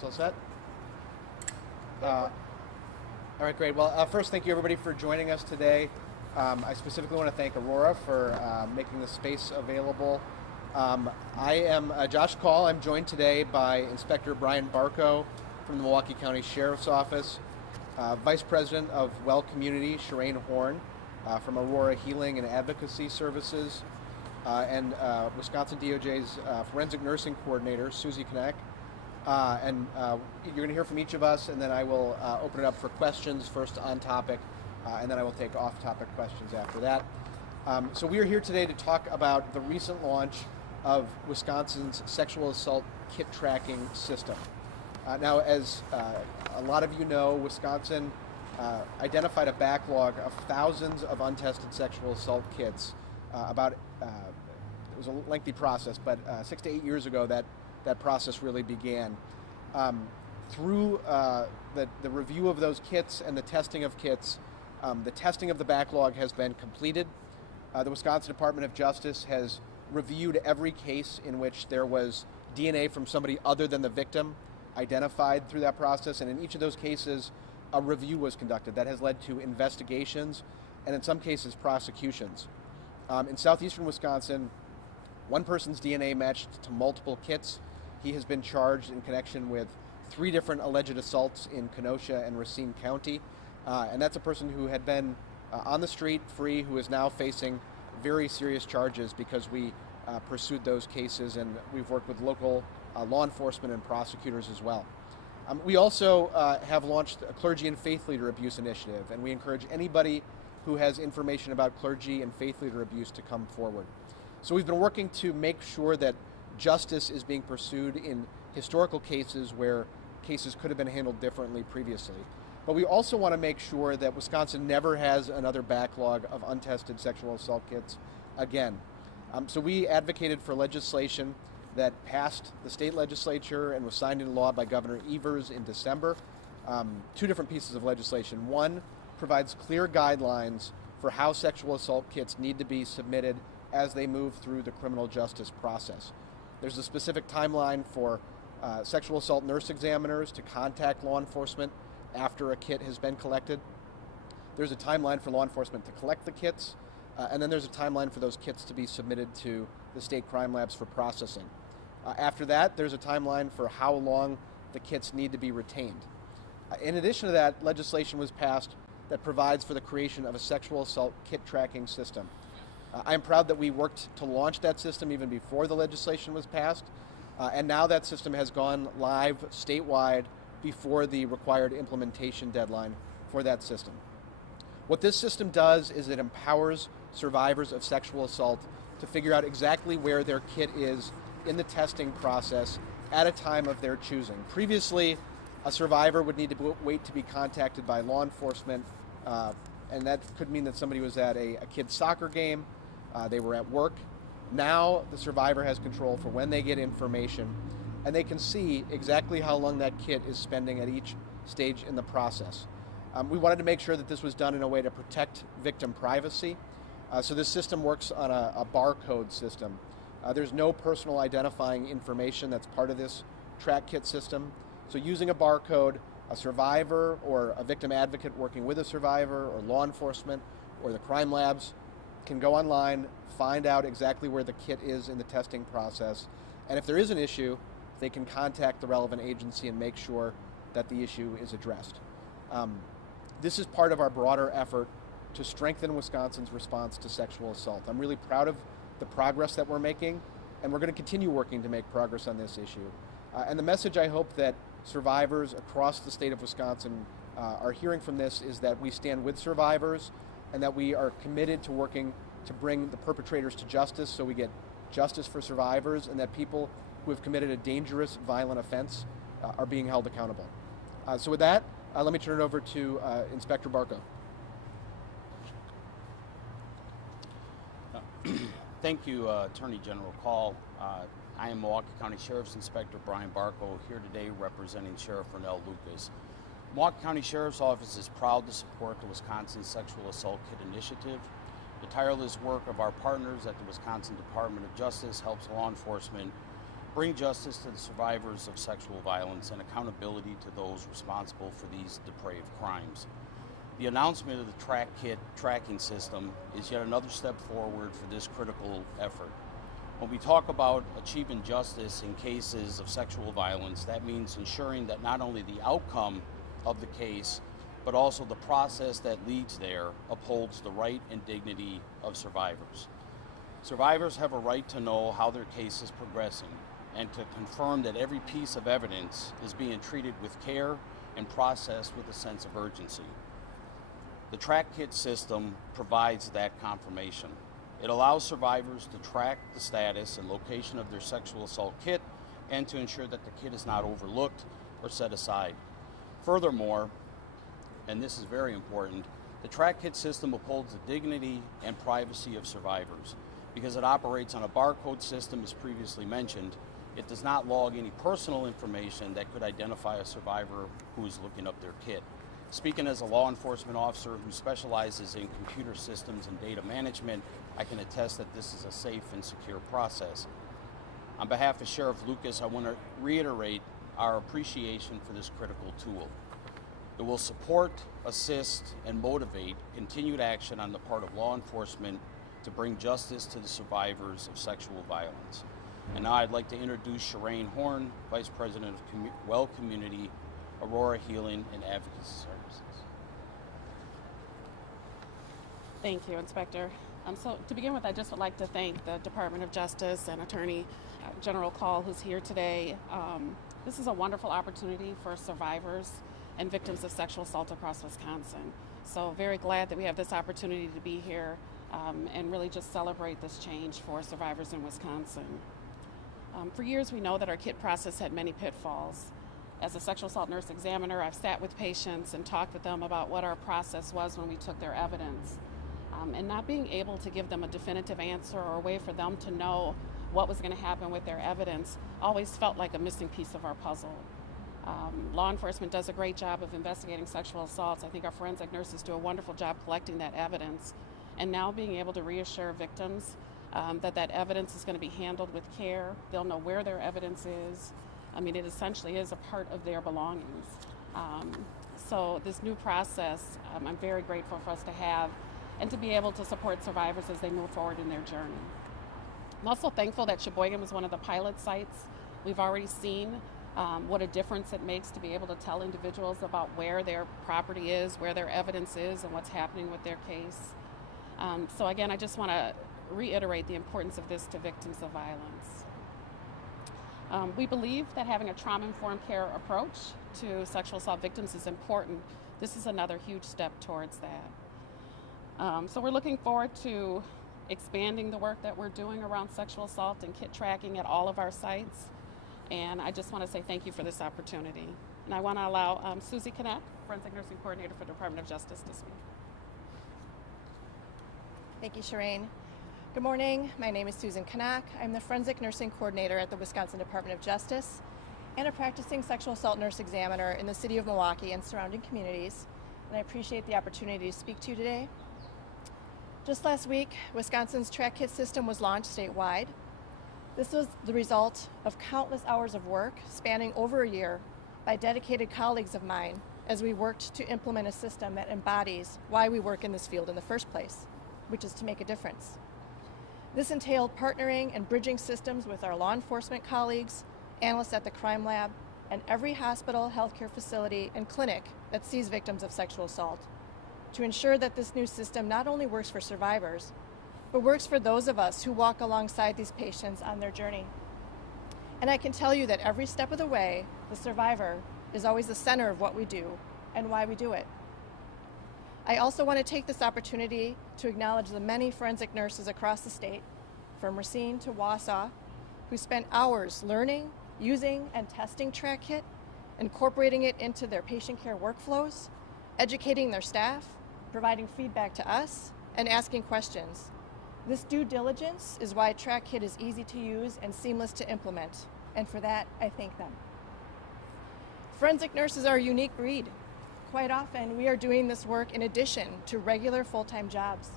guys all set? All right, great. Well, first, thank you everybody for joining us today. I specifically want to thank Aurora for making the space available. I am Josh Call. I'm joined today by Inspector Brian Barco from the Milwaukee County Sheriff's Office, Vice President of Well Community, Shireen Horn, from Aurora Healing and Advocacy Services, and Wisconsin DOJ's Forensic Nursing Coordinator, Susie Knack. And you're going to hear from each of us, and then I will open it up for questions, first on topic, and then I will take off-topic questions after that. So we are here today to talk about the recent launch of Wisconsin's sexual assault kit tracking system. Now, as a lot of you know, Wisconsin identified a backlog of thousands of untested sexual assault kits. It was a lengthy process, but 6 to 8 years ago that process really began. Through the review of those kits and the testing of kits, the testing of the backlog has been completed. The Wisconsin Department of Justice has reviewed every case in which there was DNA from somebody other than the victim identified through that process, and in each of those cases, a review was conducted that has led to investigations and in some cases prosecutions. In southeastern Wisconsin, one person's DNA matched to multiple kits. He has been charged in connection with 3 different alleged assaults in Kenosha and Racine County. And that's a person who had been on the street free, who is now facing very serious charges because we pursued those cases, and we've worked with local law enforcement and prosecutors as well. We also have launched a clergy and faith leader abuse initiative, and we encourage anybody who has information about clergy and faith leader abuse to come forward. So we've been working to make sure that justice is being pursued in historical cases where cases could have been handled differently previously. But we also want to make sure that Wisconsin never has another backlog of untested sexual assault kits again. So we advocated for legislation that passed the state legislature and was signed into law by Governor Evers in December. 2 different pieces of legislation. One provides clear guidelines for how sexual assault kits need to be submitted as they move through the criminal justice process. There's a specific timeline for sexual assault nurse examiners to contact law enforcement after a kit has been collected. There's a timeline for law enforcement to collect the kits, and then there's a timeline for those kits to be submitted to the state crime labs for processing. After that, there's a timeline for how long the kits need to be retained. In addition to that, legislation was passed that provides for the creation of a sexual assault kit tracking system. I am proud that we worked to launch that system even before the legislation was passed, and now that system has gone live statewide before the required implementation deadline for that system. What this system does is it empowers survivors of sexual assault to figure out exactly where their kit is in the testing process at a time of their choosing. Previously, a survivor would need to wait to be contacted by law enforcement, and that could mean that somebody was at a kid's soccer game, they were at work. Now the survivor has control for when they get information, and they can see exactly how long that kit is spending at each stage in the process. We wanted to make sure that this was done in a way to protect victim privacy. So this system works on a barcode system. There's no personal identifying information that's part of this track kit system. So using a barcode, a survivor or a victim advocate working with a survivor or law enforcement or the crime labs can go online, find out exactly where the kit is in the testing process, and if there is an issue, they can contact the relevant agency and make sure that the issue is addressed. This is part of our broader effort to strengthen Wisconsin's response to sexual assault. I'm really proud of the progress that we're making, and we're going to continue working to make progress on this issue. And the message I hope that survivors across the state of Wisconsin are hearing from this is that we stand with survivors and that we are committed to working to bring the perpetrators to justice so we get justice for survivors, and that people who have committed a dangerous, violent offense are being held accountable. So with that, let me turn it over to Inspector Barco. Thank you, Attorney General Call. I am Milwaukee County Sheriff's Inspector Brian Barco, here today representing Sheriff Rennell Lucas. Milwaukee County Sheriff's Office is proud to support the Wisconsin Sexual Assault Kit Initiative. The tireless work of our partners at the Wisconsin Department of Justice helps law enforcement bring justice to the survivors of sexual violence and accountability to those responsible for these depraved crimes. The announcement of the track kit tracking system is yet another step forward for this critical effort. When we talk about achieving justice in cases of sexual violence, that means ensuring that not only the outcome of the case, but also the process that leads there upholds the right and dignity of survivors. Survivors have a right to know how their case is progressing and to confirm that every piece of evidence is being treated with care and processed with a sense of urgency. The track kit system provides that confirmation. It allows survivors to track the status and location of their sexual assault kit and to ensure that the kit is not overlooked or set aside. Furthermore, and this is very important, the track kit system upholds the dignity and privacy of survivors. Because it operates on a barcode system, as previously mentioned, it does not log any personal information that could identify a survivor who is looking up their kit. Speaking as a law enforcement officer who specializes in computer systems and data management, I can attest that this is a safe and secure process. On behalf of Sheriff Lucas, I want to reiterate our appreciation for this critical tool. It will support, assist, and motivate continued action on the part of law enforcement to bring justice to the survivors of sexual violence. And now I'd like to introduce Shireen Horn, Vice President of Well Community, Aurora Healing, and Advocacy Services. Thank you, Inspector. So to begin with, I just would like to thank the Department of Justice and Attorney General Call, who's here today. This is a wonderful opportunity for survivors and victims of sexual assault across Wisconsin. So very glad that we have this opportunity to be here and really just celebrate this change for survivors in Wisconsin. For years, we know that our kit process had many pitfalls. As a sexual assault nurse examiner, I've sat with patients and talked with them about what our process was when we took their evidence. And not being able to give them a definitive answer or a way for them to know what was going to happen with their evidence always felt like a missing piece of our puzzle. Law enforcement does a great job of investigating sexual assaults. I think our forensic nurses do a wonderful job collecting that evidence. And now being able to reassure victims that that evidence is going to be handled with care. They'll know where their evidence is. I mean, it essentially is a part of their belongings. So this new process, I'm very grateful for us to have and to be able to support survivors as they move forward in their journey. I'm also thankful that Sheboygan was one of the pilot sites. We've already seen what a difference it makes to be able to tell individuals about where their property is, where their evidence is, and what's happening with their case. So again, I just want to reiterate the importance of this to victims of violence. We believe that having a trauma-informed care approach to sexual assault victims is important. This is another huge step towards that. So we're looking forward to expanding the work that we're doing around sexual assault and kit tracking at all of our sites. And I just want to say thank you for this opportunity. And I want to allow Susie Knapp, Forensic Nursing Coordinator for the Department of Justice, to speak. Thank you, Shireen. Good morning. My name is Susan Kanak. I'm the Forensic Nursing Coordinator at the Wisconsin Department of Justice and a practicing sexual assault nurse examiner in the city of Milwaukee and surrounding communities. And I appreciate the opportunity to speak to you today. Just last week, Wisconsin's track kit system was launched statewide. This was the result of countless hours of work spanning over a year by dedicated colleagues of mine as we worked to implement a system that embodies why we work in this field in the first place, which is to make a difference. This entailed partnering and bridging systems with our law enforcement colleagues, analysts at the crime lab, and every hospital, healthcare facility, and clinic that sees victims of sexual assault to ensure that this new system not only works for survivors, but works for those of us who walk alongside these patients on their journey. And I can tell you that every step of the way, the survivor is always the center of what we do and why we do it. I also want to take this opportunity to acknowledge the many forensic nurses across the state, from Racine to Wausau, who spent hours learning, using, and testing track kit, incorporating it into their patient care workflows, educating their staff, providing feedback to us, and asking questions. This due diligence is why track kit is easy to use and seamless to implement, and for that, I thank them. Forensic nurses are a unique breed. Quite often, we are doing this work in addition to regular full-time jobs.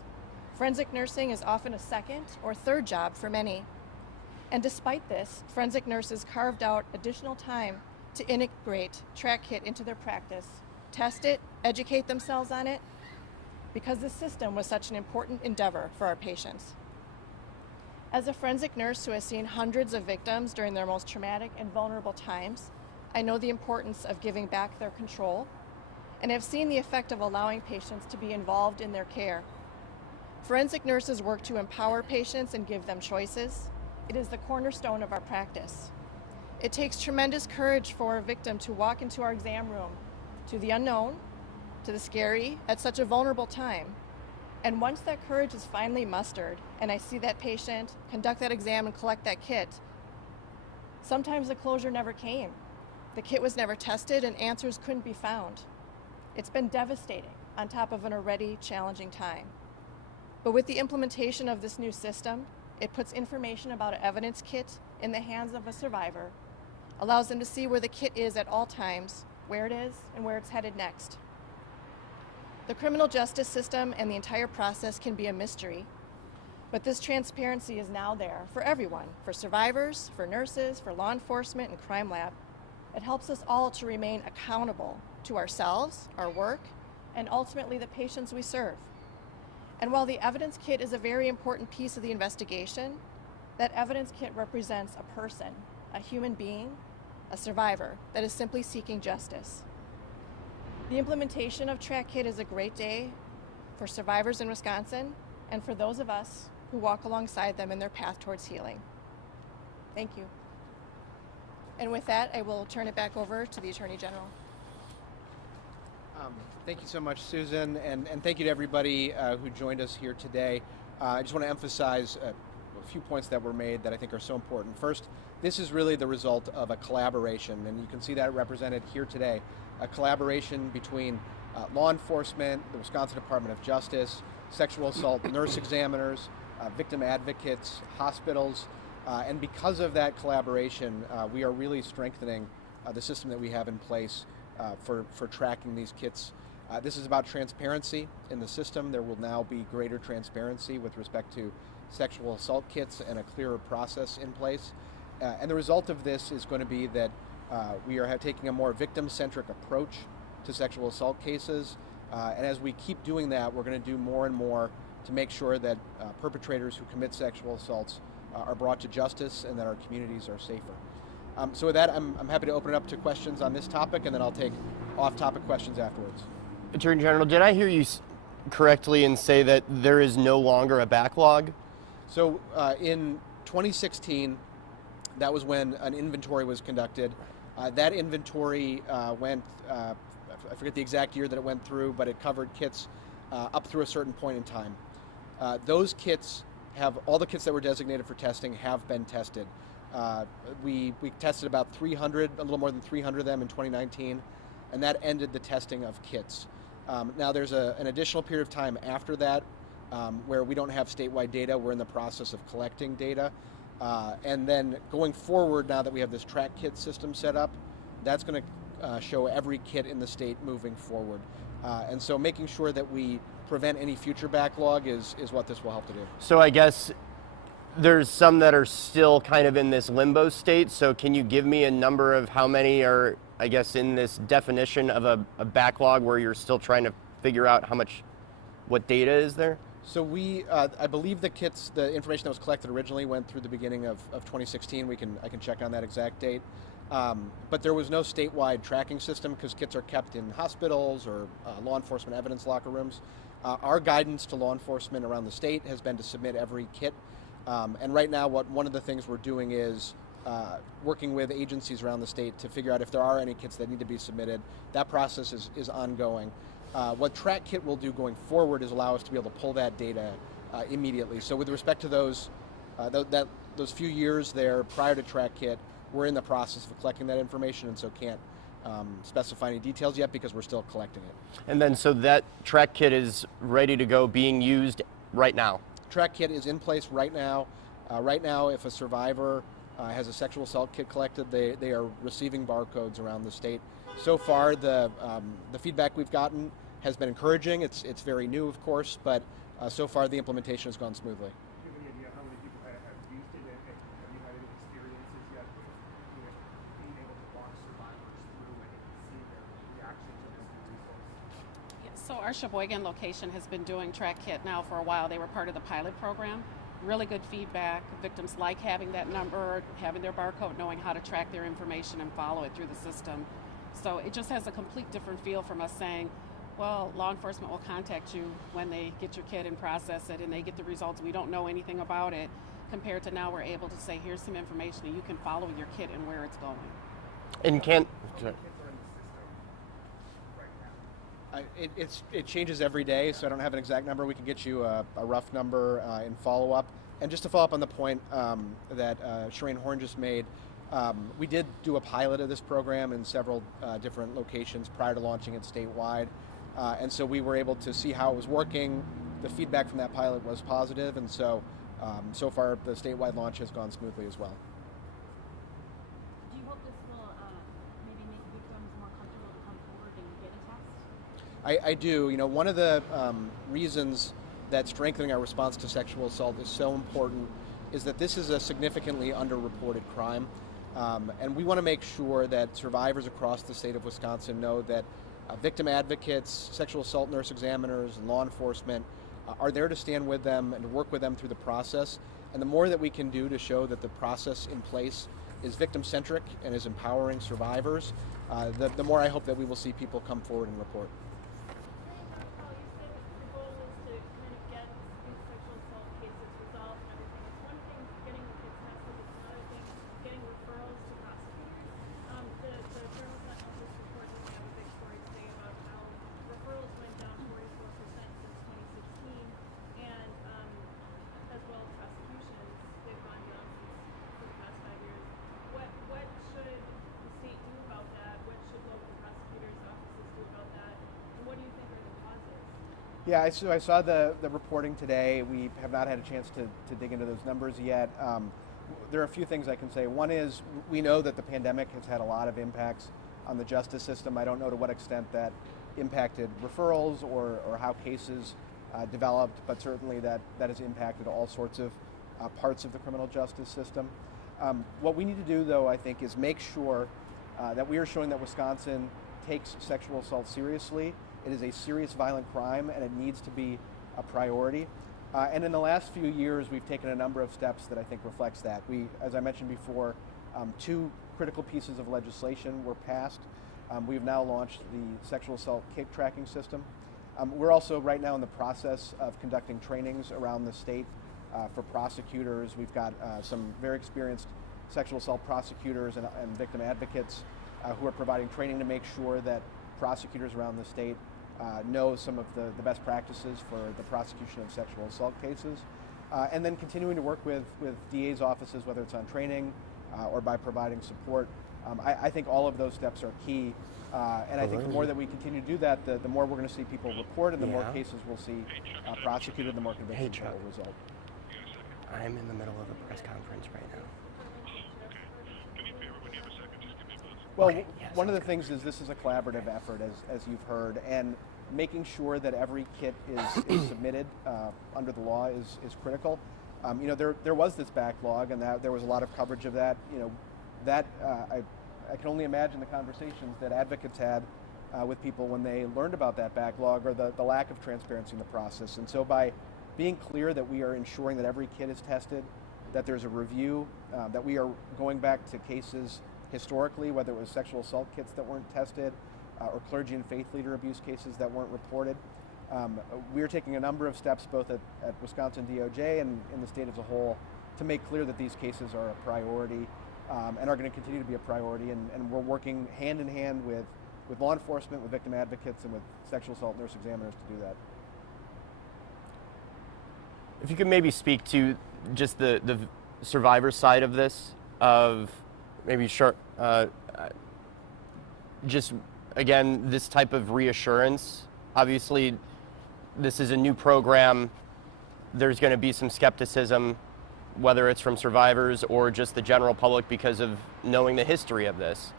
Forensic nursing is often a second or third job for many. And despite this, forensic nurses carved out additional time to integrate track kit into their practice, test it, educate themselves on it, because this system was such an important endeavor for our patients. As a forensic nurse who has seen hundreds of victims during their most traumatic and vulnerable times, I know the importance of giving back their control and have seen the effect of allowing patients to be involved in their care. Forensic nurses work to empower patients and give them choices. It is the cornerstone of our practice. It takes tremendous courage for a victim to walk into our exam room, to the unknown, to the scary, at such a vulnerable time. And once that courage is finally mustered, and I see that patient conduct that exam and collect that kit, sometimes the closure never came. The kit was never tested and answers couldn't be found. It's been devastating on top of an already challenging time. But with the implementation of this new system, it puts information about an evidence kit in the hands of a survivor, allows them to see where the kit is at all times, where it is, and where it's headed next. The criminal justice system and the entire process can be a mystery, but this transparency is now there for everyone, for survivors, for nurses, for law enforcement and crime lab. It helps us all to remain accountable to ourselves, our work, and ultimately the patients we serve. And while the evidence kit is a very important piece of the investigation, that evidence kit represents a person, a human being, a survivor that is simply seeking justice. The implementation of Track Kit is a great day for survivors in Wisconsin and for those of us who walk alongside them in their path towards healing. Thank you. And with that, I will turn it back over to the Attorney General. Thank you so much, Susan, and thank you to everybody who joined us here today. I just want to emphasize a few points that were made that I think are so important. First, this is really the result of a collaboration, and you can see that represented here today, a collaboration between law enforcement, the Wisconsin Department of Justice, sexual assault nurse examiners, victim advocates, hospitals, and because of that collaboration, we are really strengthening the system that we have in place for tracking these kits. This is about transparency in the system. There will now be greater transparency with respect to sexual assault kits and a clearer process in place. And the result of this is going to be that we are taking a more victim-centric approach to sexual assault cases. And as we keep doing that, we're going to do more and more to make sure that perpetrators who commit sexual assaults are brought to justice and that our communities are safer. So with that, I'm happy to open it up to questions on this topic, and then I'll take off-topic questions afterwards. Attorney General, did I hear you correctly and say that there is no longer a backlog? So in 2016, that was when an inventory was conducted. That inventory went, I forget the exact year that it went through, but it covered kits up through a certain point in time. Those kits all the kits that were designated for testing have been tested. We tested about 300, a little more than 300 of them in 2019, and that ended the testing of kits. Now there's an additional period of time after that where we don't have statewide data. We're in the process of collecting data. And then going forward, now that we have this track kit system set up, that's going to show every kit in the state moving forward. And so making sure that we prevent any future backlog is what this will help to do. So I guess there's some that are still kind of in this limbo state. So can you give me a number of how many are, I guess, in this definition of a backlog where you're still trying to figure out what data is there? So I believe the information that was collected originally went through the beginning of 2016. I can check on that exact date. But there was no statewide tracking system because kits are kept in hospitals or law enforcement evidence locker rooms. Our guidance to law enforcement around the state has been to submit every kit. And right now, one of the things we're doing is working with agencies around the state to figure out if there are any kits that need to be submitted. That process is ongoing. What Track Kit will do going forward is allow us to be able to pull that data immediately. So with respect to those few years there prior to Track Kit, we're in the process of collecting that information, and so can't specify any details yet because we're still collecting it. And then so that Track Kit is ready to go, being used right now? Track Kit is in place right now. Right now, if a survivor has a sexual assault kit collected, they are receiving barcodes around the state. So far, the feedback we've gotten has been encouraging. It's very new, of course, but so far the implementation has gone smoothly. Do you have any idea how many people have used it? Have you had any So our Sheboygan location has been doing Track Kit now for a while. They were part of the pilot program. Really good feedback. Victims like having that number, having their barcode, knowing how to track their information and follow it through the system. So it just has a complete different feel from us saying, well, law enforcement will contact you when they get your kit and process it and they get the results. We don't know anything about it, compared to now we're able to say, here's some information and you can follow your kit and where it's going. And can It changes every day, so I don't have an exact number. We can get you a rough number in follow-up. And just to follow up on the point that Shireen Horn just made, we did do a pilot of this program in several different locations prior to launching it statewide. And so we were able to see how it was working. The feedback from that pilot was positive, and so far the statewide launch has gone smoothly as well. Do you hope this will maybe make victims more comfortable to come forward and get a test? I do. You know, one of the reasons that strengthening our response to sexual assault is so important is that this is a significantly underreported crime. And we want to make sure that survivors across the state of Wisconsin know that victim advocates, sexual assault nurse examiners, and law enforcement are there to stand with them and to work with them through the process. And the more that we can do to show that the process in place is victim-centric and is empowering survivors, the more I hope that we will see people come forward and report. Yeah, I saw the reporting today. We have not had a chance to dig into those numbers yet. There are a few things I can say. One is we know that the pandemic has had a lot of impacts on the justice system. I don't know to what extent that impacted referrals or how cases developed, but certainly that has impacted all sorts of parts of the criminal justice system. What we need to do, though, I think, is make sure that we are showing that Wisconsin takes sexual assault seriously. It is a serious violent crime, and it needs to be a priority. And in the last few years, we've taken a number of steps that I think reflects that. We, as I mentioned before, two critical pieces of legislation were passed. We've now launched the sexual assault kit tracking system. We're also right now in the process of conducting trainings around the state for prosecutors. We've got some very experienced sexual assault prosecutors and victim advocates who are providing training to make sure that prosecutors around the state know some of the best practices for the prosecution of sexual assault cases. And then continuing to work with DA's offices, whether it's on training or by providing support. I think all of those steps are key. And I think the more that we continue to do that, the more we're going to see people report, and the more cases we'll see prosecuted, and the more convictions that will result. I'm in the middle of a press conference right now. Well, Okay, yes, one of the things is this is a collaborative effort, as you've heard, and making sure that every kit is submitted under the law is critical. You know, there was this backlog, and there was a lot of coverage of that. You know, that I can only imagine the conversations that advocates had with people when they learned about that backlog or the lack of transparency in the process. And so by being clear that we are ensuring that every kit is tested, that there's a review, that we are going back to cases historically, whether it was sexual assault kits that weren't tested or clergy and faith leader abuse cases that weren't reported. We are taking a number of steps both at Wisconsin DOJ and in the state as a whole to make clear that these cases are a priority and are going to continue to be a priority. And we're working hand in hand with law enforcement, with victim advocates, and with sexual assault nurse examiners to do that. If you could maybe speak to just the survivor side of this, of maybe just again, this type of reassurance. Obviously, this is a new program. There's going to be some skepticism, whether it's from survivors or just the general public because of knowing the history of this.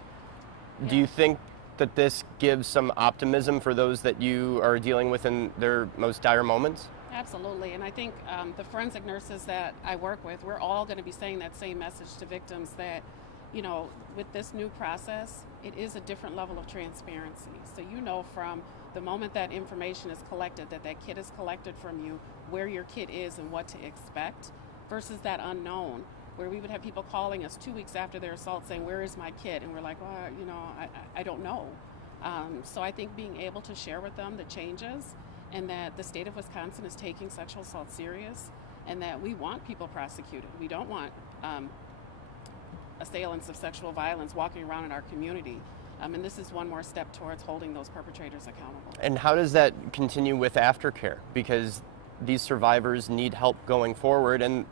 Yeah. Do you think that this gives some optimism for those that you are dealing with in their most dire moments? Absolutely, and I think the forensic nurses that I work with, we're all going to be saying that same message to victims that, you know, with this new process, it is a different level of transparency. So you know from The moment that information is collected, that kid is collected from you, where your kid is and what to expect, versus that unknown, where we would have people calling us 2 weeks after their assault saying, where is my kid? And we're like, well, I don't know. So I think being able to share with them the changes, and that the state of Wisconsin is taking sexual assault serious, and that we want people prosecuted. We don't want assailants of sexual violence walking around in our community. And this is one more step towards holding those perpetrators accountable. And how does that continue with aftercare? Because these survivors need help going forward, and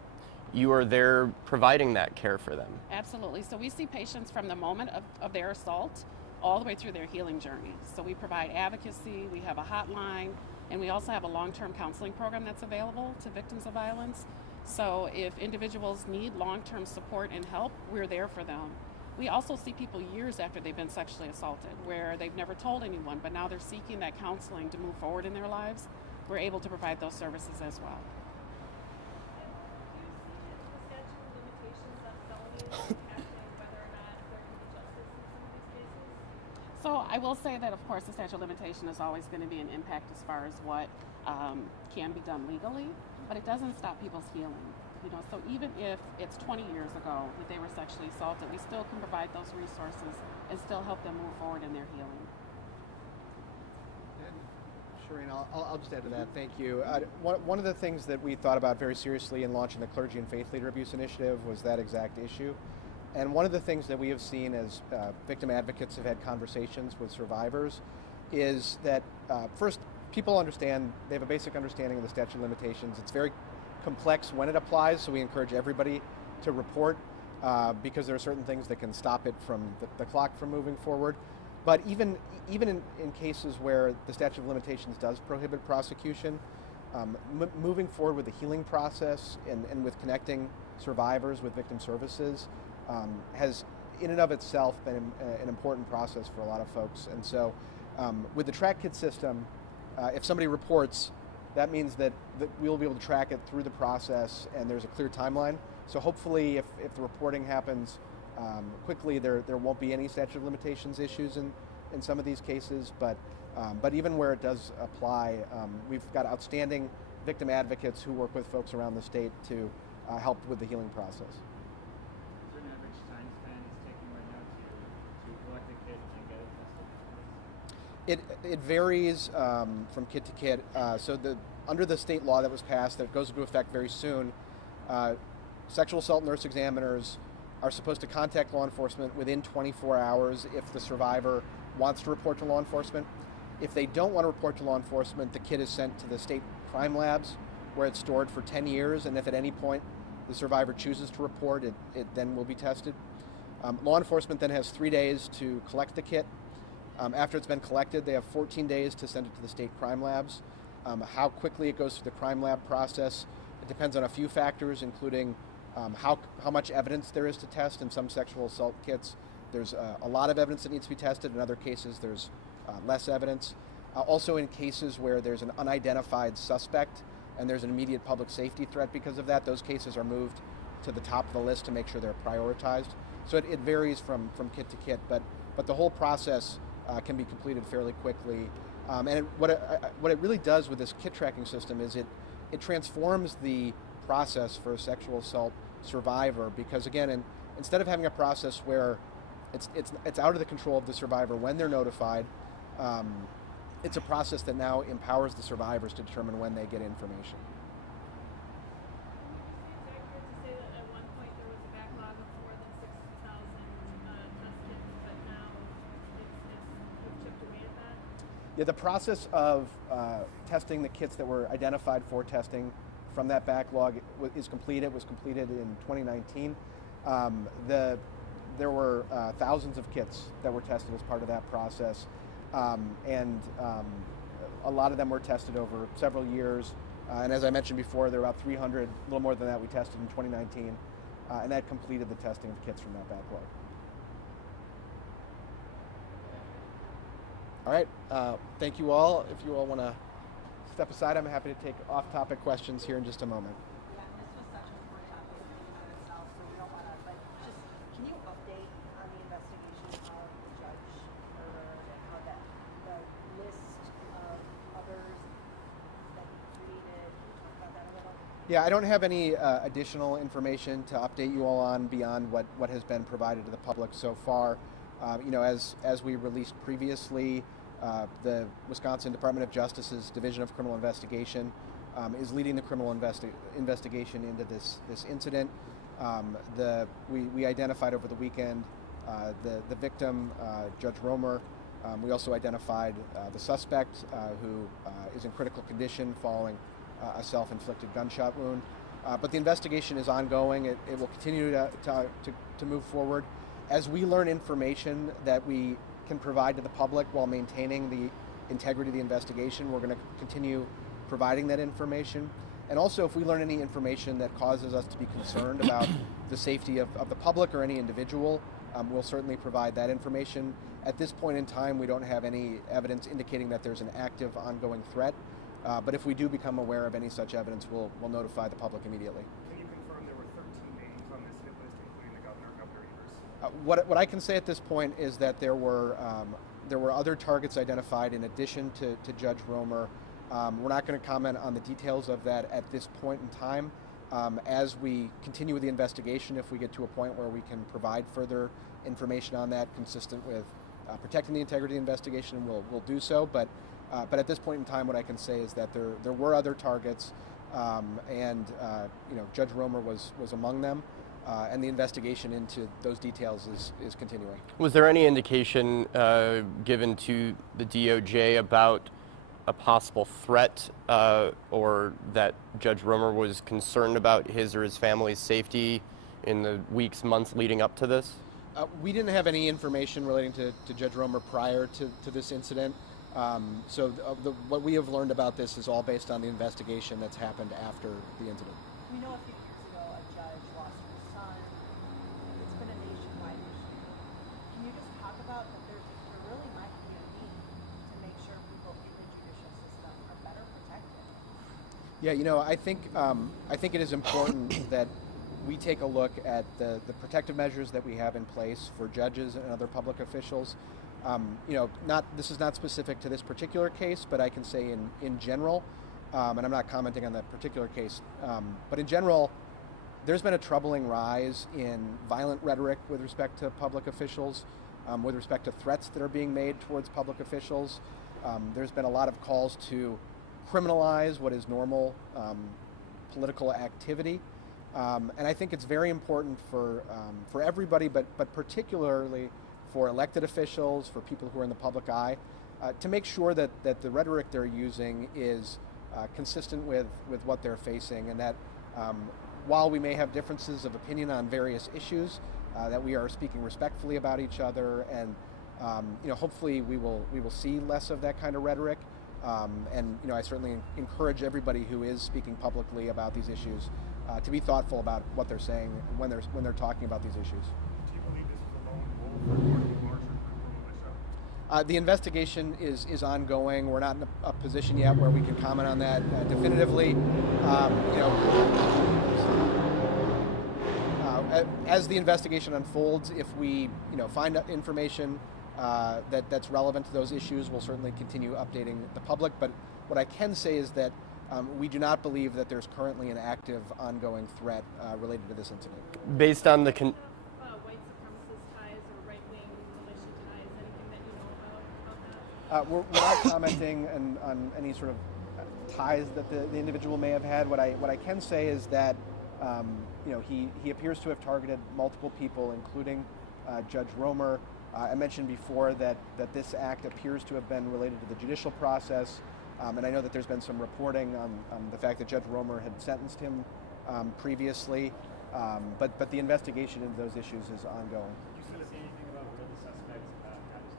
you are there providing that care for them. Absolutely. So we see patients from the moment of their assault all the way through their healing journey. So we provide advocacy, we have a hotline, and we also have a long-term counseling program that's available to victims of violence. So if individuals need long-term support and help, we're there for them. We also see people years after they've been sexually assaulted, where they've never told anyone, but now they're seeking that counseling to move forward in their lives. We're able to provide those services as well. So I will say that, of course, the statute of limitation is always going to be an impact as far as what can be done legally, but it doesn't stop people's healing. So even if it's 20 years ago that they were sexually assaulted, we still can provide those resources and still help them move forward in their healing. Shireen, I'll just add to that. Thank you. One of the things that we thought about very seriously in launching the Clergy and Faith Leader Abuse Initiative was that exact issue. And one of the things that we have seen as victim advocates have had conversations with survivors is that first, people understand, they have a basic understanding of the statute of limitations. It's very complex when it applies, so we encourage everybody to report because there are certain things that can stop it from the clock from moving forward. But even in cases where the statute of limitations does prohibit prosecution, moving forward with the healing process and with connecting survivors with victim services has in and of itself been an important process for a lot of folks. And so with the Track Kit system, if somebody reports, that means that we'll be able to track it through the process, and there's a clear timeline. So hopefully if the reporting happens quickly, there won't be any statute of limitations issues in some of these cases. But even where it does apply, we've got outstanding victim advocates who work with folks around the state to help with the healing process. Is there an average time span it's taking right now to collect a kit and get it tested? It varies from kit to kit. So under the state law that was passed, that goes into effect very soon, sexual assault nurse examiners are supposed to contact law enforcement within 24 hours if the survivor wants to report to law enforcement. If they don't want to report to law enforcement, the kit is sent to the state crime labs where it's stored for 10 years, and if at any point the survivor chooses to report, it then will be tested. Law enforcement then has 3 days to collect the kit. After it's been collected, they have 14 days to send it to the state crime labs. How quickly it goes through the crime lab process, it depends on a few factors, including how much evidence there is to test. In some sexual assault kits, there's a lot of evidence that needs to be tested. In other cases, there's less evidence. Also in cases where there's an unidentified suspect and there's an immediate public safety threat because of that, those cases are moved to the top of the list to make sure they're prioritized. So it varies from kit to kit, but the whole process can be completed fairly quickly. And what it really does with this kit tracking system is it transforms the process for a sexual assault survivor, because again, instead of having a process where it's out of the control of the survivor when they're notified, it's a process that now empowers the survivors to determine when they get information. It's accurate to say that at one point there was a backlog of more than 6,000 test kits, but now we've chipped away at that? Yeah, the process of testing the kits that were identified for testing from that backlog is completed. It was completed in 2019. There were thousands of kits that were tested as part of that process, and a lot of them were tested over several years. And as I mentioned before, there were about 300, a little more than that, we tested in 2019, and that completed the testing of kits from that backlog. All right, thank you all. If you all want to step aside, I'm happy to take off-topic questions here in just a moment. Yeah, this was such an important topic in and of itself, so we don't want to, but just, can you update on the investigation of the judge murder and how the list of Yeah, I don't have any additional information to update you all on beyond what has been provided to the public so far. As we released previously, the Wisconsin Department of Justice's Division of Criminal Investigation is leading the criminal investigation into this incident. We identified over the weekend the victim, Judge Romer. We also identified the suspect, who is in critical condition following a self-inflicted gunshot wound. But the investigation is ongoing. It will continue to move forward. As we learn information that we can provide to the public while maintaining the integrity of the investigation, we're going to continue providing that information. And also, if we learn any information that causes us to be concerned about the safety of the public or any individual, we'll certainly provide that information. At this point in time, we don't have any evidence indicating that there's an active, ongoing threat. But if we do become aware of any such evidence, we'll notify the public immediately. Can you confirm there were 13 names on this hit list, including the governor, Governor Evers? What I can say at this point is that there were other targets identified in addition to Judge Romer. We're not going to comment on the details of that at this point in time. As we continue with the investigation, if we get to a point where we can provide further information on that consistent with protecting the integrity of the investigation, we'll do so. But at this point in time, what I can say is that there were other targets, and Judge Romer was among them, and the investigation into those details is continuing. Was there any indication given to the DOJ about a possible threat, or that Judge Romer was concerned about his or his family's safety in the weeks, months leading up to this? We didn't have any information relating to Judge Romer prior to this incident. So what we have learned about this is all based on the investigation that's happened after the incident. We know a few years ago a judge lost her son. It's been a nationwide issue. Can you just talk about that there really might be a need to make sure people in the judicial system are better protected? Yeah, I think it is important that we take a look at the protective measures that we have in place for judges and other public officials. This is not specific to this particular case, but I can say in general, and I'm not commenting on that particular case, but in general, there's been a troubling rise in violent rhetoric with respect to public officials, with respect to threats that are being made towards public officials. There's been a lot of calls to criminalize what is normal political activity. And I think it's very important for everybody, but particularly for elected officials, for people who are in the public eye, to make sure that the rhetoric they're using is consistent with what they're facing, and that while we may have differences of opinion on various issues, that we are speaking respectfully about each other, and hopefully we will see less of that kind of rhetoric. And I certainly encourage everybody who is speaking publicly about these issues to be thoughtful about what they're saying when they're talking about these issues. Do you believe this is a lone wolf or part of a larger criminal militia? The investigation is ongoing. We're not in a position yet where we can comment on that definitively. As the investigation unfolds, if we find information that's relevant to those issues, we'll certainly continue updating the public. But what I can say is that we do not believe that there's currently an active, ongoing threat related to this incident. Based on the White supremacist ties or right-wing militia ties, anything that you know about that? We're not commenting on any sort of ties that the individual may have had. What I can say is that he appears to have targeted multiple people, including Judge Romer. I mentioned before that this act appears to have been related to the judicial process, and I know that there's been some reporting on the fact that Judge Romer had sentenced him previously, but the investigation into those issues is ongoing. Did you see anything about where the suspects got his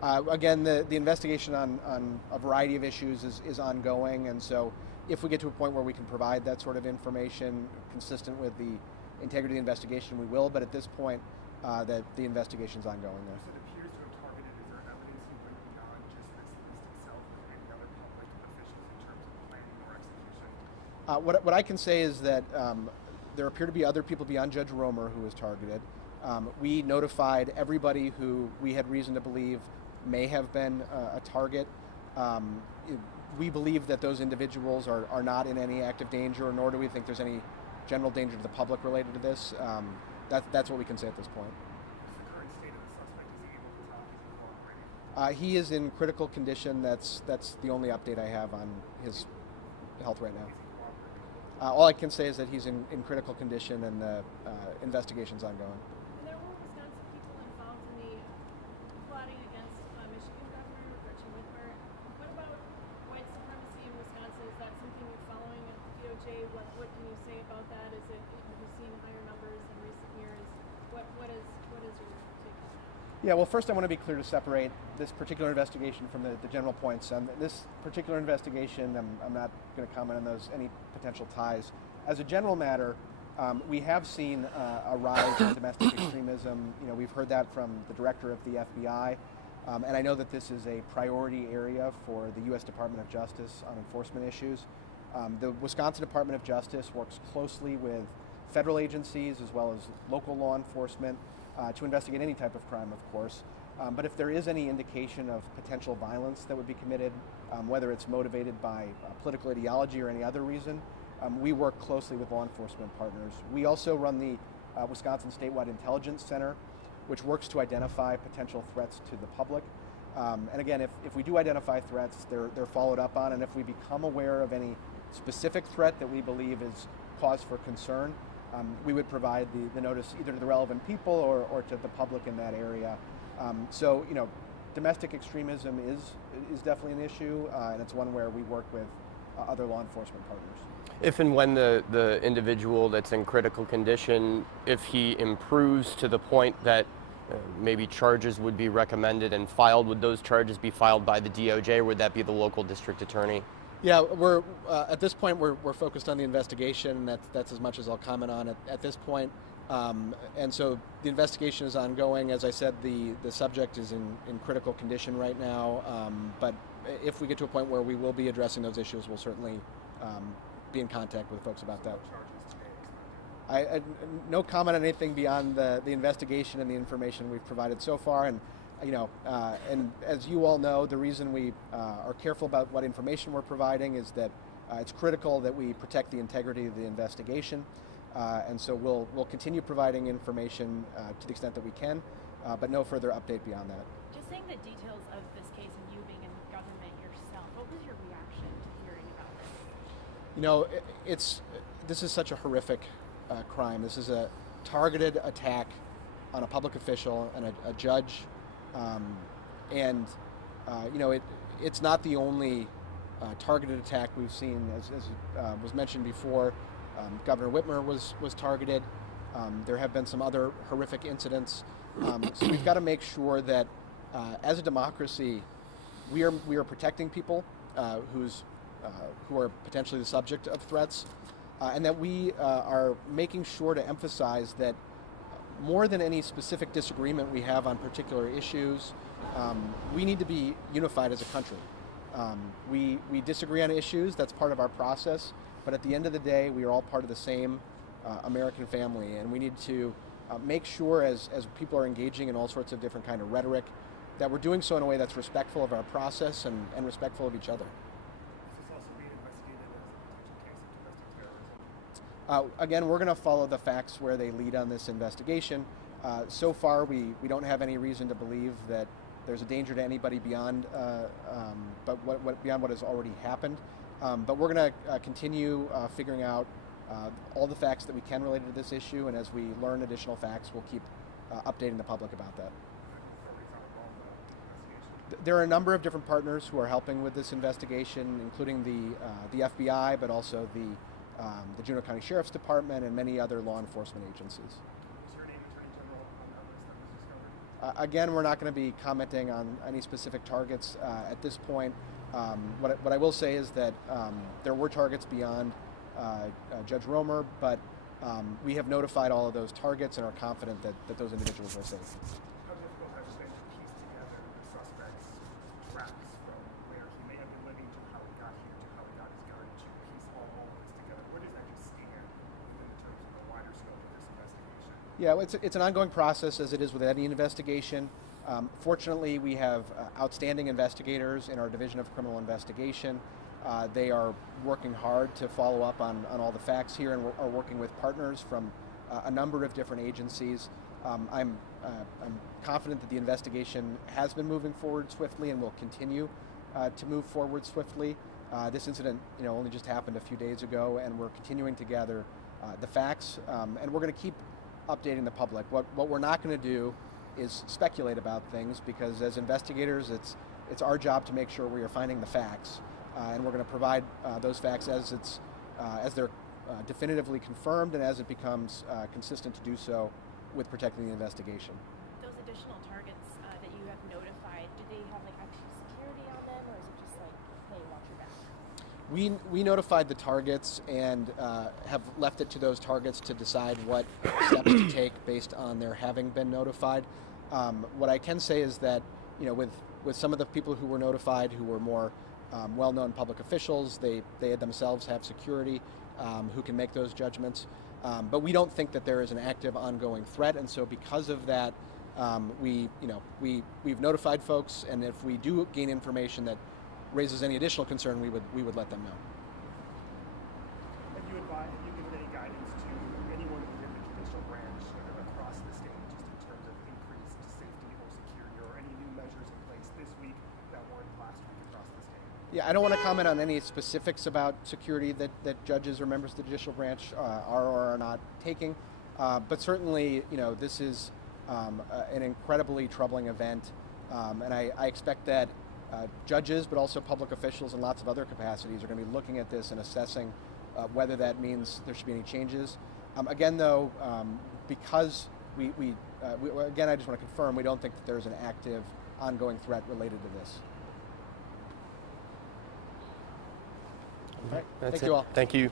gun? Again, the investigation on a variety of issues is ongoing, and so if we get to a point where we can provide that sort of information consistent with the integrity of the investigation, we will, but at this point, that the investigation is ongoing there. It appears to have targeted. Is there evidence he went beyond just this list itself with any other public officials in terms of planning or execution? What I can say is that there appear to be other people beyond Judge Romer who was targeted. We notified everybody who we had reason to believe may have been a target we believe that those individuals are not in any active danger, nor do we think there's any general danger to the public related to this. That's what we can say at this point. What's the current state of the suspect? Is he able to talk? Is he cooperating? He is in critical condition. That's the only update I have on his health right now. Is he cooperating? All I can say is that he's in critical condition and the investigation's ongoing. And there were Wisconsin people involved in the plotting against Michigan Governor Gretchen Whitmer. What about white supremacy in Wisconsin? Is that something you're following at the DOJ? What can you say about that? Have you seen higher numbers in recent years? What is your take on that? Yeah, well, first I want to be clear to separate this particular investigation from the general points. This particular investigation, I'm not going to comment on any potential ties. As a general matter, we have seen a rise in domestic extremism. We've heard that from the director of the FBI, and I know that this is a priority area for the U.S. Department of Justice on enforcement issues. The Wisconsin Department of Justice works closely with federal agencies as well as local law enforcement to investigate any type of crime, of course. But if there is any indication of potential violence that would be committed, whether it's motivated by political ideology or any other reason, we work closely with law enforcement partners. We also run the Wisconsin Statewide Intelligence Center, which works to identify potential threats to the public. And again, if we do identify threats, they're followed up on, and if we become aware of any specific threat that we believe is cause for concern, we would provide the notice either to the relevant people or to the public in that area. So, domestic extremism is definitely an issue, and it's one where we work with other law enforcement partners. If and when the individual that's in critical condition, if he improves to the point that maybe charges would be recommended and filed, would those charges be filed by the DOJ, or would that be the local district attorney? Yeah, we're at this point we're focused on the investigation. That's as much as I'll comment on at this point. And so the investigation is ongoing. As I said, the subject is in critical condition right now. But if we get to a point where we will be addressing those issues, we'll certainly be in contact with folks about that. I no comment on anything beyond the investigation and the information we've provided so far. And and as you all know, the reason we are careful about what information we're providing is that it's critical that we protect the integrity of the investigation. And so we'll continue providing information to the extent that we can, but no further update beyond that. Just saying the details of this case and you being in government yourself, what was your reaction to hearing about this? This is such a horrific crime. This is a targeted attack on a public official and a judge. It's not the only targeted attack we've seen. As was mentioned before, Governor Whitmer was targeted. There have been some other horrific incidents. So we've got to make sure that as a democracy, we are protecting people who are potentially the subject of threats, and that we are making sure to emphasize that more than any specific disagreement we have on particular issues, we need to be unified as a country. We disagree on issues, that's part of our process, but at the end of the day, we are all part of the same American family, and we need to make sure as people are engaging in all sorts of different kind of rhetoric, that we're doing so in a way that's respectful of our process and respectful of each other. Is this also being investigated as a potential case of domestic terrorism? Again, we're going to follow the facts where they lead on this investigation. So far, we don't have any reason to believe that there's a danger to anybody beyond beyond what has already happened. But we're going to continue figuring out all the facts that we can related to this issue, and as we learn additional facts, we'll keep updating the public about that. There are a number of different partners who are helping with this investigation, including the FBI, but also the Juneau County Sheriff's Department and many other law enforcement agencies. Was your name Attorney General on that list that was discovered? Again, we're not going to be commenting on any specific targets at this point. What I will say is that there were targets beyond Judge Romer, but we have notified all of those targets and are confident that those individuals are safe. How difficult has it been to piece together the suspect's tracks from where he may have been living to how he got here to how he got his gun, to piece all of this together? Where does that just stand in terms of the wider scope of this investigation? Yeah, it's an ongoing process, as it is with any investigation. Fortunately, we have outstanding investigators in our Division of Criminal Investigation. They are working hard to follow up on all the facts here, and are working with partners from a number of different agencies. I'm confident that the investigation has been moving forward swiftly and will continue to move forward swiftly. This incident, only just happened a few days ago, and we're continuing to gather the facts, and we're going to keep updating the public. What we're not going to do is speculate about things, because as investigators, it's our job to make sure we are finding the facts, and we're going to provide those facts as they're definitively confirmed and as it becomes consistent to do so with protecting the investigation. Those additional targets that you have notified, do they have like extra security on them, or is it just like, hey, watch your back? We notified the targets and have left it to those targets to decide what steps to take based on their having been notified. What I can say is that, with some of the people who were notified, who were more well-known public officials, they themselves have security who can make those judgments. But we don't think that there is an active, ongoing threat, and so because of that, we've notified folks, and if we do gain information that raises any additional concern, we would let them know. Have you given any guidance to anyone within the judicial branch across the state, just in terms of increased safety or security, or any new measures in place this week that weren't last week across the state? Yeah, I don't want to comment on any specifics about security that judges or members of the judicial branch are or are not taking, but certainly, this is an incredibly troubling event, and I expect that judges, but also public officials in lots of other capacities, are going to be looking at this and assessing whether that means there should be any changes. Again, though, because again, I just want to confirm, we don't think that there's an active, ongoing threat related to this. All right. Thank you all. Thank you.